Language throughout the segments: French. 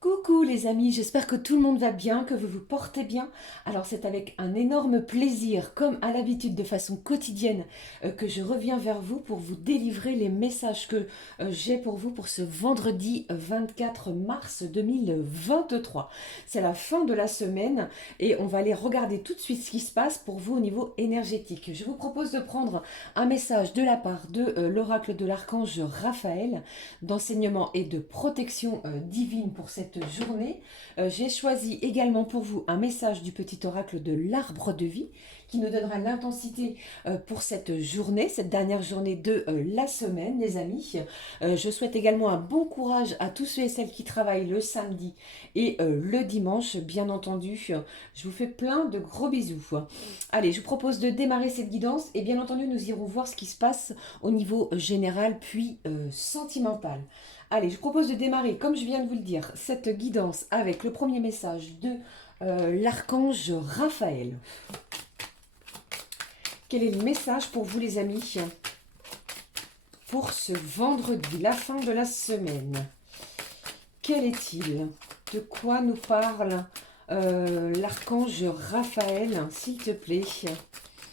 Coucou les amis, j'espère que tout le monde va bien, que vous vous portez bien. Alors c'est avec un énorme plaisir, comme à l'habitude de façon quotidienne, que je reviens vers vous pour vous délivrer les messages que j'ai pour vous pour ce vendredi 24 mars 2023. C'est la fin de la semaine et on va aller regarder tout de suite ce qui se passe pour vous au niveau énergétique. Je vous propose de prendre un message de la part de l'oracle de l'archange Raphaël, d'enseignement et de protection divine pour cette journée. J'ai choisi également pour vous un message du petit oracle de l'arbre de vie qui nous donnera l'intensité pour cette journée, cette dernière journée de la semaine, les amis. Je souhaite également un bon courage à tous ceux et celles qui travaillent le samedi et le dimanche, bien entendu. Je vous fais plein de gros bisous. Allez, je vous propose de démarrer cette guidance et bien entendu, nous irons voir ce qui se passe au niveau général puis sentimental. Allez, je vous propose de démarrer, comme je viens de vous le dire, cette guidance avec le premier message de l'archange Raphaël. Quel est le message pour vous les amis pour ce vendredi, la fin de la semaine? Quel est-il? De quoi nous parle l'archange Raphaël, s'il te plaît?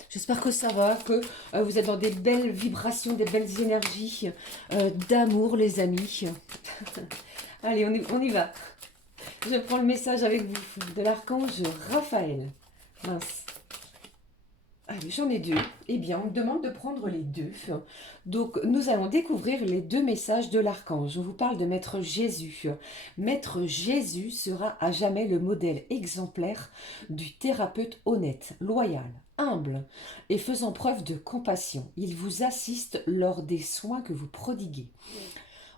J'espère que ça va, que vous êtes dans des belles vibrations, des belles énergies d'amour, les amis. Allez, on y va. Je prends le message avec vous de l'archange Raphaël. Mince. Allez, j'en ai deux. Eh bien, on me demande de prendre les deux. Donc, nous allons découvrir les deux messages de l'archange. On vous parle de Maître Jésus. Maître Jésus sera à jamais le modèle exemplaire du thérapeute honnête, loyal, humble et faisant preuve de compassion. Il vous assiste lors des soins que vous prodiguez.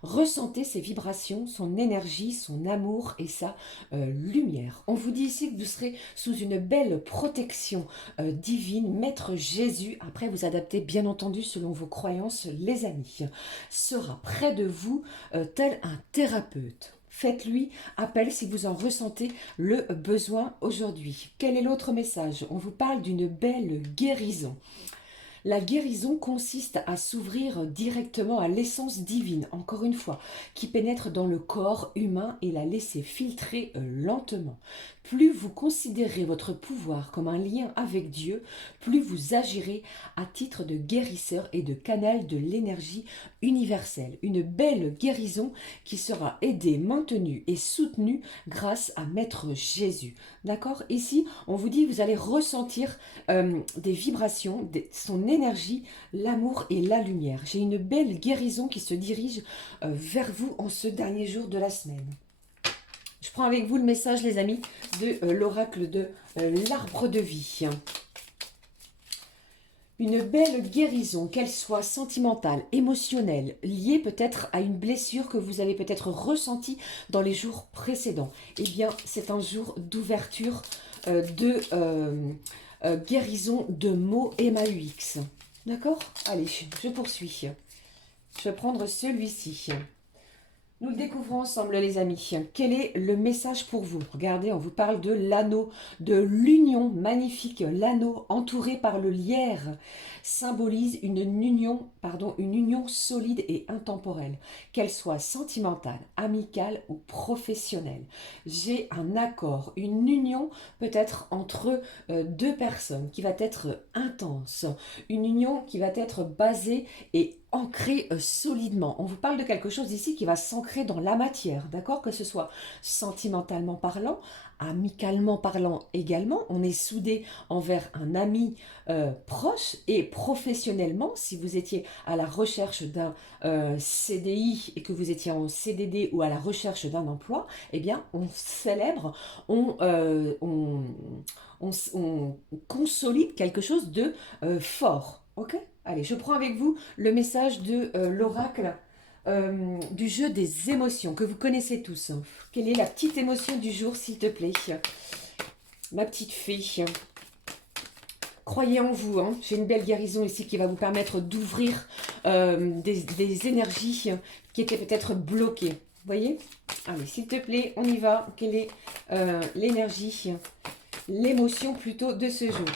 Ressentez ses vibrations, son énergie, son amour et sa lumière. On vous dit ici que vous serez sous une belle protection divine. Maître Jésus, après vous adaptez bien entendu selon vos croyances, les amis, sera près de vous tel un thérapeute. Faites-lui appel si vous en ressentez le besoin aujourd'hui. Quel est l'autre message? On vous parle d'une belle guérison. La guérison consiste à s'ouvrir directement à l'essence divine, encore une fois, qui pénètre dans le corps humain et la laisser filtrer lentement. Plus vous considérez votre pouvoir comme un lien avec Dieu, plus vous agirez à titre de guérisseur et de canal de l'énergie universelle. Une belle guérison qui sera aidée, maintenue et soutenue grâce à Maître Jésus. D'accord? Ici, on vous dit, vous allez ressentir des vibrations, son énergie, l'amour et la lumière. J'ai une belle guérison qui se dirige vers vous en ce dernier jour de la semaine. Je prends avec vous le message, les amis, de l'oracle de l'arbre de vie. Une belle guérison, qu'elle soit sentimentale, émotionnelle, liée peut-être à une blessure que vous avez peut-être ressentie dans les jours précédents. Eh bien, c'est un jour d'ouverture, de guérison de mots MAUX. D'accord? Allez, je poursuis. Je vais prendre celui-ci. Nous le découvrons ensemble, les amis. Quel est le message pour vous? Regardez, on vous parle de l'anneau, de l'union magnifique. L'anneau entouré par le lierre symbolise une union solide et intemporelle, qu'elle soit sentimentale, amicale ou professionnelle. J'ai un accord, une union peut-être entre deux personnes qui va être intense, une union qui va être basée et ancré solidement. On vous parle de quelque chose ici qui va s'ancrer dans la matière, d'accord? Que ce soit sentimentalement parlant, amicalement parlant également. On est soudé envers un ami proche et professionnellement, si vous étiez à la recherche d'un CDI et que vous étiez en CDD ou à la recherche d'un emploi, eh bien, on célèbre, on consolide quelque chose de fort, ok? Allez, je prends avec vous le message de l'oracle du jeu des émotions, que vous connaissez tous. Quelle est la petite émotion du jour, s'il te plaît? Ma petite fée. Croyez en vous, hein. J'ai une belle guérison ici qui va vous permettre d'ouvrir des énergies qui étaient peut-être bloquées. Vous voyez? Allez, s'il te plaît, on y va. Quelle est l'énergie, l'émotion plutôt de ce jour?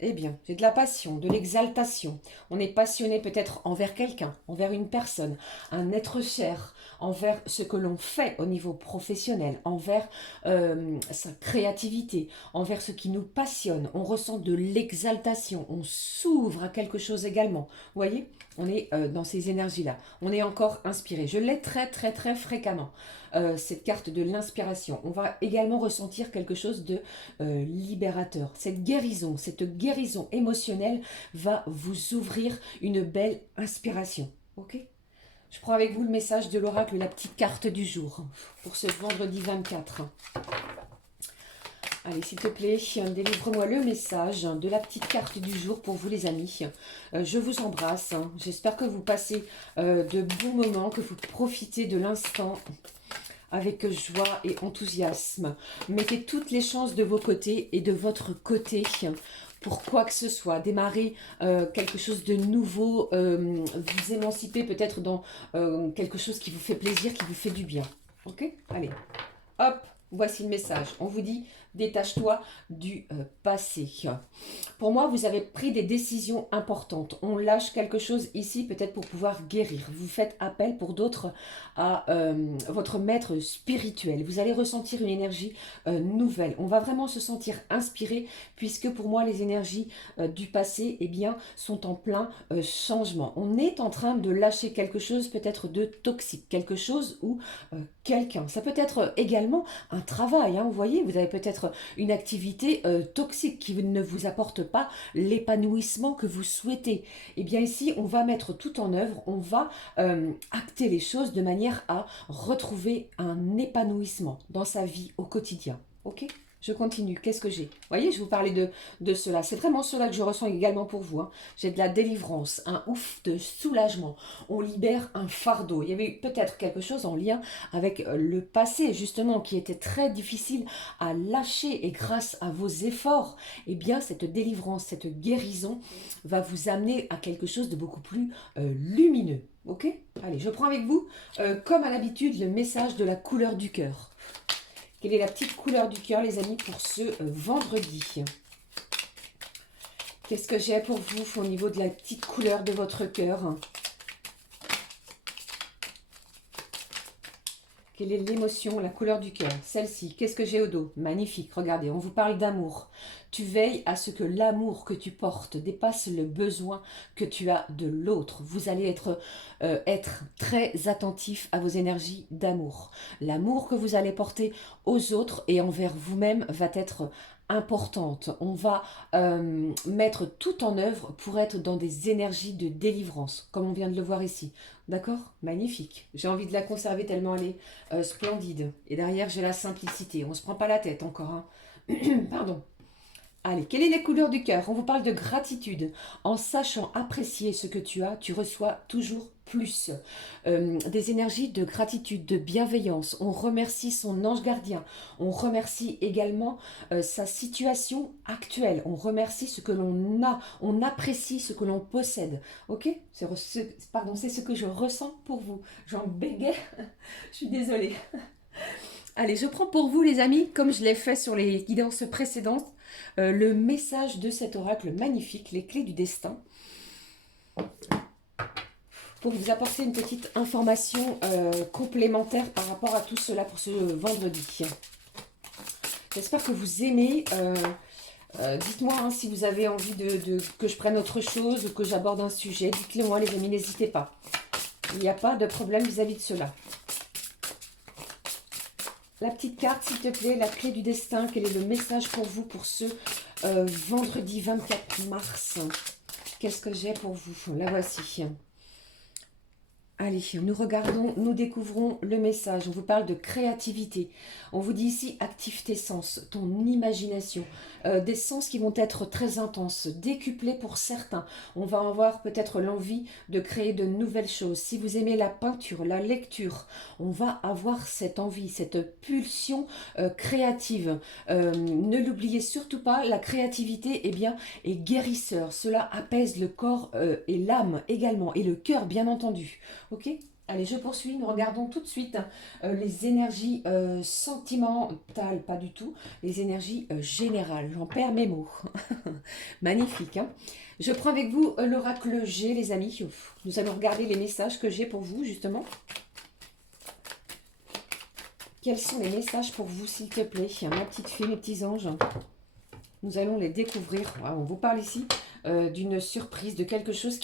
Eh bien, j'ai de la passion, de l'exaltation. On est passionné peut-être envers quelqu'un, envers une personne, un être cher, envers ce que l'on fait au niveau professionnel, envers sa créativité, envers ce qui nous passionne. On ressent de l'exaltation, on s'ouvre à quelque chose également. Vous voyez, on est dans ces énergies-là. On est encore inspiré. Je l'ai très très très fréquemment, cette carte de l'inspiration. On va également ressentir quelque chose de libérateur. Cette guérison émotionnelle va vous ouvrir une belle inspiration. Ok? Je prends avec vous le message de l'oracle, la petite carte du jour, pour ce vendredi 24. Allez, s'il te plaît, délivre-moi le message de la petite carte du jour pour vous les amis. Je vous embrasse. J'espère que vous passez de bons moments, que vous profitez de l'instant avec joie et enthousiasme. Mettez toutes les chances de vos côtés et de votre côté pour quoi que ce soit. Démarrer quelque chose de nouveau, vous émanciper peut-être dans quelque chose qui vous fait plaisir, qui vous fait du bien. Ok? Allez, hop, voici le message. On vous dit, détache-toi du passé. Pour moi, vous avez pris des décisions importantes. On lâche quelque chose ici, peut-être pour pouvoir guérir. Vous faites appel pour d'autres à votre maître spirituel. Vous allez ressentir une énergie nouvelle. On va vraiment se sentir inspiré, puisque pour moi, les énergies du passé, eh bien, sont en plein changement. On est en train de lâcher quelque chose, peut-être de toxique, quelque chose ou quelqu'un. Ça peut être également un travail. Hein, vous voyez, vous avez peut-être une activité toxique qui ne vous apporte pas l'épanouissement que vous souhaitez. Et bien ici, on va mettre tout en œuvre, on va acter les choses de manière à retrouver un épanouissement dans sa vie au quotidien. Ok ? Je continue. Qu'est-ce que j'ai? Vous voyez, je vous parlais de cela. C'est vraiment cela que je ressens également pour vous. Hein. J'ai de la délivrance, un ouf de soulagement. On libère un fardeau. Il y avait peut-être quelque chose en lien avec le passé, justement, qui était très difficile à lâcher. Et grâce à vos efforts, eh bien, cette délivrance, cette guérison va vous amener à quelque chose de beaucoup plus lumineux. Ok? Allez, je prends avec vous, comme à l'habitude, le message de la couleur du cœur. Quelle est la petite couleur du cœur, les amis, pour ce vendredi? Qu'est-ce que j'ai pour vous au niveau de la petite couleur de votre cœur? Quelle est l'émotion, la couleur du cœur? Celle-ci, qu'est-ce que j'ai au dos? Magnifique, regardez, on vous parle d'amour. Tu veilles à ce que l'amour que tu portes dépasse le besoin que tu as de l'autre. Vous allez être très attentif à vos énergies d'amour. L'amour que vous allez porter aux autres et envers vous-même va être importante. On va mettre tout en œuvre pour être dans des énergies de délivrance, comme on vient de le voir ici. D'accord? Magnifique. J'ai envie de la conserver tellement elle est splendide. Et derrière, j'ai la simplicité. On ne se prend pas la tête encore. Hein. Pardon. Allez, quelle est la couleur du cœur? On vous parle de gratitude. En sachant apprécier ce que tu as, tu reçois toujours plus. Des énergies de gratitude, de bienveillance. On remercie son ange gardien. On remercie également sa situation actuelle. On remercie ce que l'on a. On apprécie ce que l'on possède. Ok? Pardon, c'est ce que je ressens pour vous. J'en bégaye. Je suis désolée. Allez, je prends pour vous les amis, comme je l'ai fait sur les guidances précédentes, le message de cet oracle magnifique, les clés du destin, pour vous apporter une petite information complémentaire par rapport à tout cela pour ce vendredi. J'espère que vous aimez. Dites-moi hein, si vous avez envie que je prenne autre chose ou que j'aborde un sujet. Dites-le moi les amis, n'hésitez pas. Il n'y a pas de problème vis-à-vis de cela. La petite carte, s'il te plaît, la clé du destin. Quel est le message pour vous pour ce vendredi 24 mars? Qu'est-ce que j'ai pour vous? La voici. Allez, nous regardons, nous découvrons le message. On vous parle de créativité. On vous dit ici, active tes sens, ton imagination. Des sens qui vont être très intenses, décuplés pour certains. On va avoir peut-être l'envie de créer de nouvelles choses. Si vous aimez la peinture, la lecture, on va avoir cette envie, cette pulsion créative. Ne l'oubliez surtout pas, la créativité eh bien, est guérisseur. Cela apaise le corps et l'âme également, et le cœur bien entendu. Ok? Allez, je poursuis. Nous regardons tout de suite les énergies sentimentales, pas du tout, les énergies générales. J'en perds mes mots. Magnifique, hein. Je prends avec vous l'oracle G, les amis. Nous allons regarder les messages que j'ai pour vous, justement. Quels sont les messages pour vous, s'il te plaît, ma petite fille, mes petits anges? Nous allons les découvrir. Ah, on vous parle ici d'une surprise, de quelque chose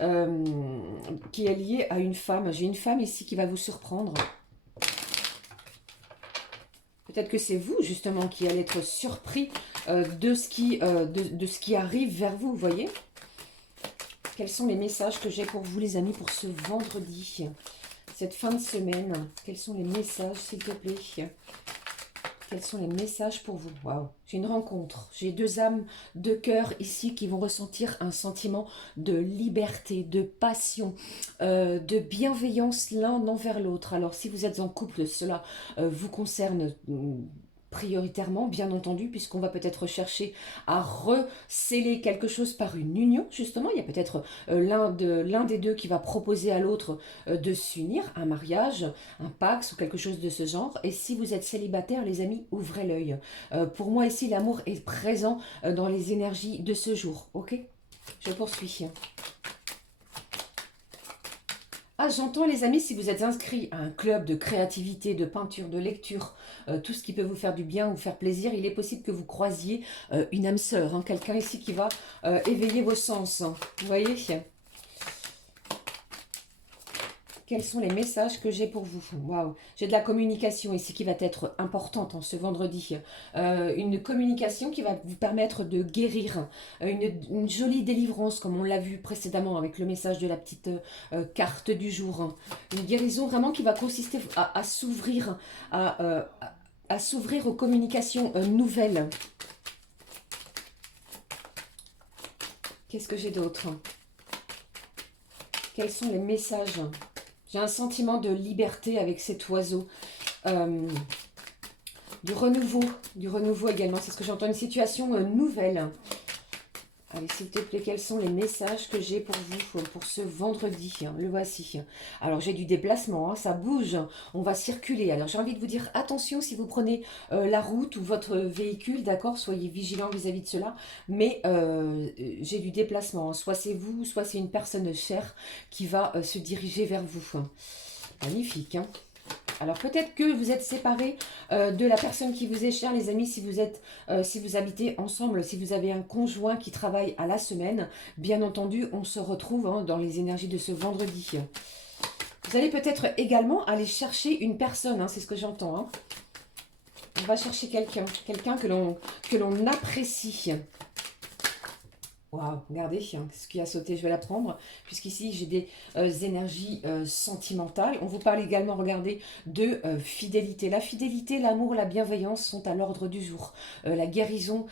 euh, qui est lié à une femme. J'ai une femme ici qui va vous surprendre. Peut-être que c'est vous, justement, qui allez être surpris de ce qui arrive vers vous, vous voyez? Quels sont les messages que j'ai pour vous, les amis, pour ce vendredi, cette fin de semaine? Quels sont les messages, s'il te plaît? Quels sont les messages pour vous? Waouh, j'ai une rencontre. J'ai deux âmes, deux cœurs ici qui vont ressentir un sentiment de liberté, de passion, de bienveillance l'un envers l'autre. Alors, si vous êtes en couple, cela vous concerne prioritairement, bien entendu, puisqu'on va peut-être chercher à recéler quelque chose par une union, justement. Il y a peut-être l'un des deux qui va proposer à l'autre de s'unir, un mariage, un Pax ou quelque chose de ce genre. Et si vous êtes célibataire, les amis, ouvrez l'œil. Pour moi, ici, l'amour est présent dans les énergies de ce jour. Ok? Je poursuis. Ah, j'entends les amis, si vous êtes inscrits à un club de créativité, de peinture, de lecture, tout ce qui peut vous faire du bien, vous faire plaisir, il est possible que vous croisiez une âme sœur, hein, quelqu'un ici qui va éveiller vos sens. Hein. Vous voyez? Quels sont les messages que j'ai pour vous? Waouh, j'ai de la communication ici qui va être importante en ce vendredi. Une communication qui va vous permettre de guérir. Une jolie délivrance, comme on l'a vu précédemment avec le message de la petite carte du jour. Hein. Une guérison vraiment qui va consister à s'ouvrir, à s'ouvrir aux communications nouvelles. Qu'est-ce que j'ai d'autre? Quels sont les messages? J'ai un sentiment de liberté avec cet oiseau. Du renouveau également. C'est ce que j'entends, une situation nouvelle. Allez, s'il te plaît, quels sont les messages que j'ai pour vous pour ce vendredi? Le voici. Alors, j'ai du déplacement, hein, ça bouge, on va circuler. Alors, j'ai envie de vous dire, attention si vous prenez la route ou votre véhicule, d'accord? Soyez vigilants vis-à-vis de cela. Mais j'ai du déplacement, hein. Soit c'est vous, soit c'est une personne chère qui va se diriger vers vous. Magnifique, hein? Alors peut-être que vous êtes séparés de la personne qui vous est chère, les amis, si vous habitez ensemble, si vous avez un conjoint qui travaille à la semaine, bien entendu, on se retrouve hein, dans les énergies de ce vendredi. Vous allez peut-être également aller chercher une personne, hein, c'est ce que j'entends. Hein. On va chercher quelqu'un que l'on apprécie. Waouh, regardez hein, ce qui a sauté, je vais la prendre, puisqu'ici j'ai des énergies sentimentales. On vous parle également, regardez, de fidélité. La fidélité, l'amour, la bienveillance sont à l'ordre du jour. La guérison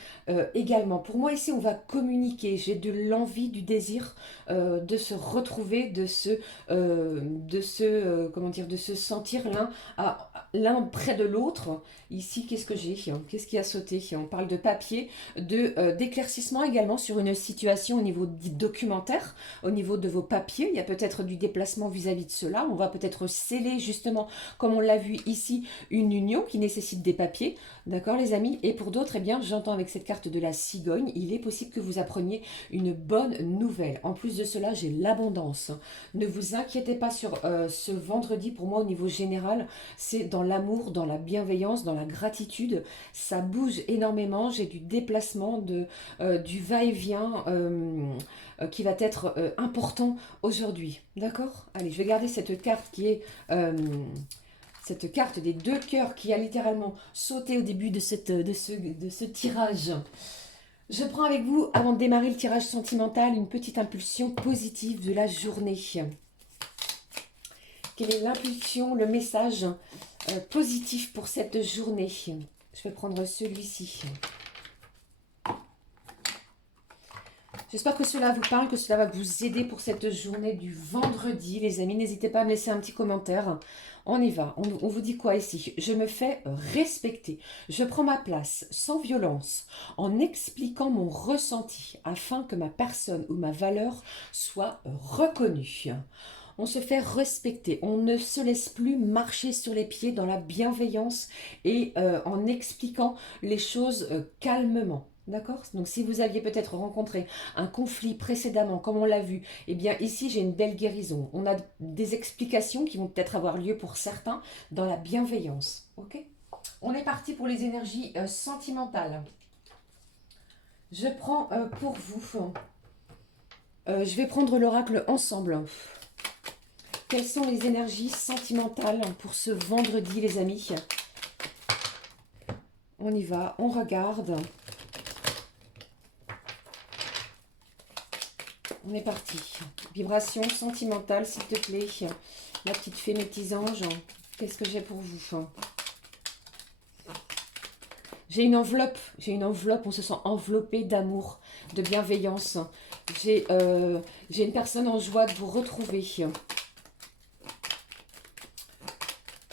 également. Pour moi ici, on va communiquer. J'ai de l'envie, du désir de se retrouver, comment dire, de se sentir l'un près de l'autre. Ici, qu'est-ce que j'ai? Qu'est-ce qui a sauté? On parle de papier, d'éclaircissement également sur une situation au niveau documentaire, au niveau de vos papiers. Il y a peut-être du déplacement vis-à-vis de cela. On va peut-être sceller justement, comme on l'a vu ici, une union qui nécessite des papiers. D'accord les amis? Et pour d'autres, eh bien, j'entends avec cette carte de la cigogne, il est possible que vous appreniez une bonne nouvelle. En plus de cela, j'ai l'abondance. Ne vous inquiétez pas sur ce vendredi, pour moi au niveau général, c'est dans l'amour, dans la bienveillance, dans la gratitude. Ça bouge énormément, j'ai du déplacement, du va-et-vient qui va être important aujourd'hui. D'accord? Allez, je vais garder cette carte qui est... cette carte des deux cœurs qui a littéralement sauté au début de ce tirage. Je prends avec vous, avant de démarrer le tirage sentimental, une petite impulsion positive de la journée. Quelle est l'impulsion, le message positif pour cette journée? Je vais prendre celui-ci. J'espère que cela vous parle, que cela va vous aider pour cette journée du vendredi. Les amis, n'hésitez pas à me laisser un petit commentaire. On y va. On vous dit quoi ici? Je me fais respecter. Je prends ma place sans violence, en expliquant mon ressenti, afin que ma personne ou ma valeur soit reconnue. On se fait respecter, on ne se laisse plus marcher sur les pieds dans la bienveillance et en expliquant les choses calmement. D'accord? Donc si vous aviez peut-être rencontré un conflit précédemment, comme on l'a vu, eh bien ici j'ai une belle guérison. On a des explications qui vont peut-être avoir lieu pour certains dans la bienveillance. Ok? On est parti pour les énergies sentimentales. Je prends pour vous, je vais prendre l'oracle ensemble. Quelles sont les énergies sentimentales pour ce vendredi, les amis? On y va, on regarde. On est parti. Vibration sentimentale, s'il te plaît. La petite fée, mes petits anges. Qu'est-ce que j'ai pour vous? J'ai une enveloppe, on se sent enveloppé d'amour, de bienveillance. J'ai une personne en joie de vous retrouver.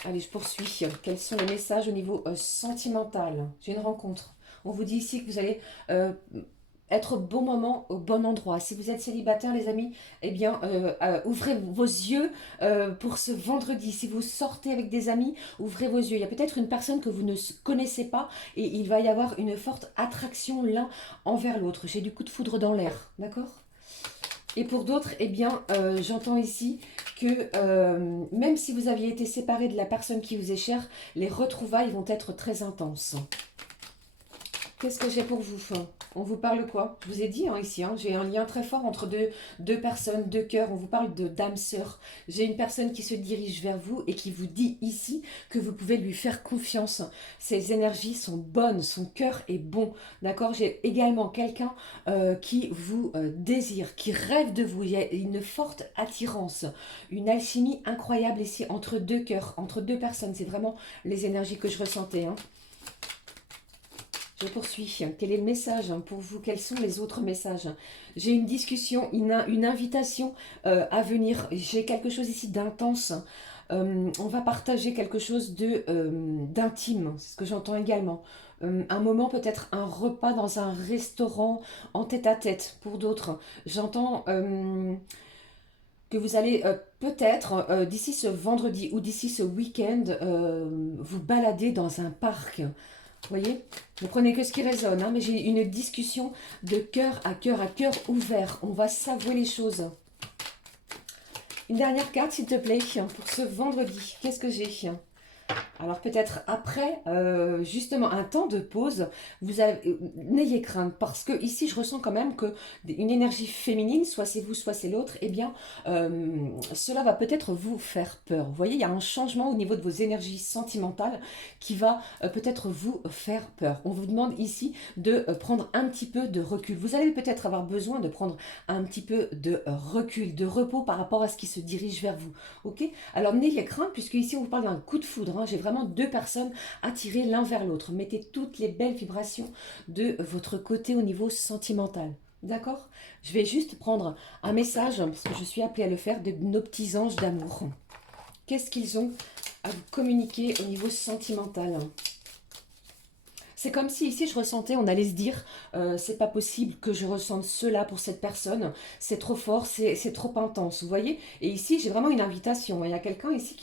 Allez, je poursuis. Quels sont les messages au niveau sentimental? J'ai une rencontre. On vous dit ici que vous allez être au bon moment, au bon endroit. Si vous êtes célibataire, les amis, eh bien, ouvrez vos yeux pour ce vendredi. Si vous sortez avec des amis, ouvrez vos yeux. Il y a peut-être une personne que vous ne connaissez pas et il va y avoir une forte attraction l'un envers l'autre. J'ai du coup de foudre dans l'air, d'accord? Et pour d'autres, eh bien, j'entends ici que même si vous aviez été séparé de la personne qui vous est chère, les retrouvailles vont être très intenses. Qu'est-ce que j'ai pour vous? On vous parle quoi? Je vous ai dit ici, j'ai un lien très fort entre deux personnes, deux cœurs. On vous parle de d'âme sœur. J'ai une personne qui se dirige vers vous et qui vous dit ici que vous pouvez lui faire confiance. Ses énergies sont bonnes, son cœur est bon. D'accord? J'ai également quelqu'un qui vous désire, qui rêve de vous. Il y a une forte attirance, une alchimie incroyable ici entre deux cœurs, entre deux personnes. C'est vraiment les énergies que je ressentais. Je poursuis. Quel est le message pour vous? Quels sont les autres messages? J'ai une discussion, une invitation à venir. J'ai quelque chose ici d'intense. On va partager quelque chose d'intime. C'est ce que j'entends également. Un moment, peut-être un repas dans un restaurant en tête-à-tête pour d'autres. J'entends que vous allez peut-être, d'ici ce vendredi ou d'ici ce week-end, vous balader dans un parc. Vous voyez? Ne prenez que ce qui résonne, mais j'ai une discussion de cœur à cœur ouvert. On va s'avouer les choses. Une dernière carte, s'il te plaît, pour ce vendredi. Qu'est-ce que j'ai? Alors peut-être après, justement, un temps de pause, n'ayez crainte, parce que ici, je ressens quand même que une énergie féminine, soit c'est vous, soit c'est l'autre, eh bien, cela va peut-être vous faire peur. Vous voyez, il y a un changement au niveau de vos énergies sentimentales qui va peut-être vous faire peur. On vous demande ici de prendre un petit peu de recul. Vous allez peut-être avoir besoin de prendre un petit peu de recul, de repos par rapport à ce qui se dirige vers vous. Ok? Alors n'ayez crainte, puisque ici, on vous parle d'un coup de foudre. J'ai vraiment deux personnes attirées l'un vers l'autre. Mettez toutes les belles vibrations de votre côté au niveau sentimental. D'accord? Je vais juste prendre un message, parce que je suis appelée à le faire, de nos petits anges d'amour. Qu'est-ce qu'ils ont à vous communiquer au niveau sentimental? C'est comme si ici je ressentais, on allait se dire, c'est pas possible que je ressente cela pour cette personne, c'est trop fort, c'est trop intense, vous voyez? Et ici j'ai vraiment une invitation, il y a quelqu'un ici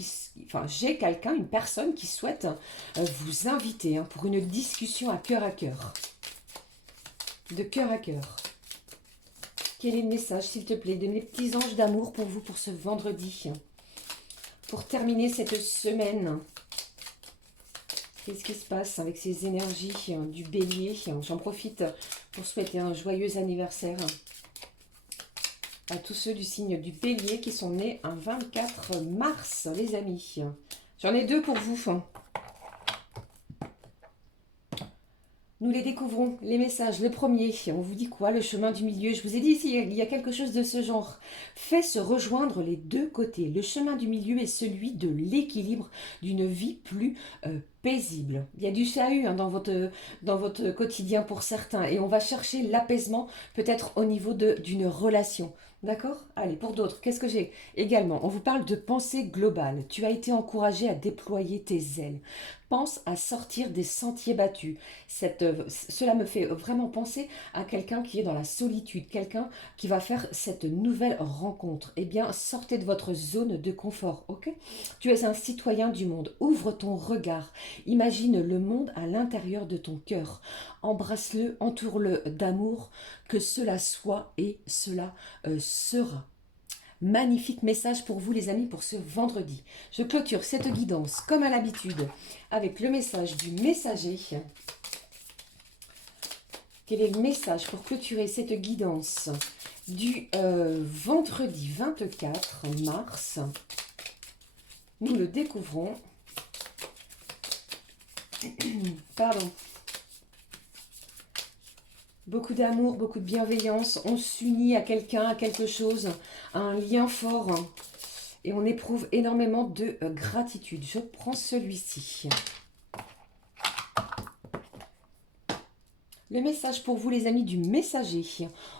enfin j'ai quelqu'un, une personne qui souhaite vous inviter pour une discussion à cœur. De cœur à cœur. Quel est le message, s'il te plaît, de mes petits anges d'amour pour vous pour ce vendredi? Pour terminer cette semaine. Qu'est-ce qui se passe avec ces énergies du bélier? J'en profite pour souhaiter un joyeux anniversaire à tous ceux du signe du bélier qui sont nés un 24 mars, les amis. J'en ai deux pour vous. Nous les découvrons, les messages. Le premier, on vous dit quoi? Le chemin du milieu. Je vous ai dit ici, il y a quelque chose de ce genre. Fait se rejoindre les deux côtés. Le chemin du milieu est celui de l'équilibre d'une vie plus paisible. Il y a du chahut dans votre quotidien pour certains. Et on va chercher l'apaisement peut-être au niveau d'une relation. D'accord? Allez, pour d'autres, qu'est-ce que j'ai également? On vous parle de pensée globale. Tu as été encouragé à déployer tes ailes. Pense à sortir des sentiers battus. Cela me fait vraiment penser à quelqu'un qui est dans la solitude, quelqu'un qui va faire cette nouvelle rencontre. Eh bien, sortez de votre zone de confort, ok? Tu es un citoyen du monde. Ouvre ton regard. Imagine le monde à l'intérieur de ton cœur. Embrasse-le, entoure-le d'amour, que cela soit et cela sera. Magnifique message pour vous les amis pour ce vendredi. Je clôture cette guidance comme à l'habitude avec le message du messager. Quel est le message pour clôturer cette guidance du vendredi 24 mars? Nous le découvrons. Pardon. Beaucoup d'amour, beaucoup de bienveillance. On s'unit à quelqu'un, à quelque chose, à un lien fort. Et on éprouve énormément de gratitude. Je prends celui-ci. Le message pour vous les amis du messager.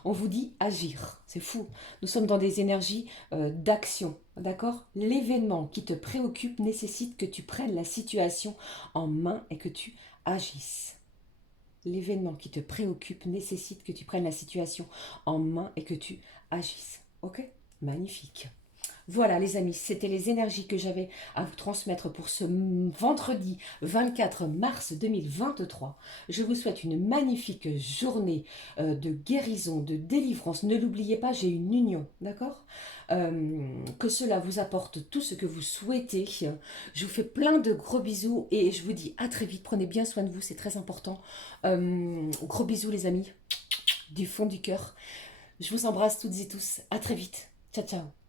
On vous dit agir. C'est fou. Nous sommes dans des énergies d'action. D'accord? L'événement qui te préoccupe nécessite que tu prennes la situation en main et que tu agisses. L'événement qui te préoccupe nécessite que tu prennes la situation en main et que tu agisses. Ok? Magnifique. Voilà les amis, c'était les énergies que j'avais à vous transmettre pour ce vendredi 24 mars 2023. Je vous souhaite une magnifique journée de guérison, de délivrance. Ne l'oubliez pas, j'ai une union, d'accord? Que cela vous apporte tout ce que vous souhaitez. Je vous fais plein de gros bisous et je vous dis à très vite. Prenez bien soin de vous, c'est très important. Gros bisous les amis, du fond du cœur. Je vous embrasse toutes et tous. À très vite. Ciao, ciao.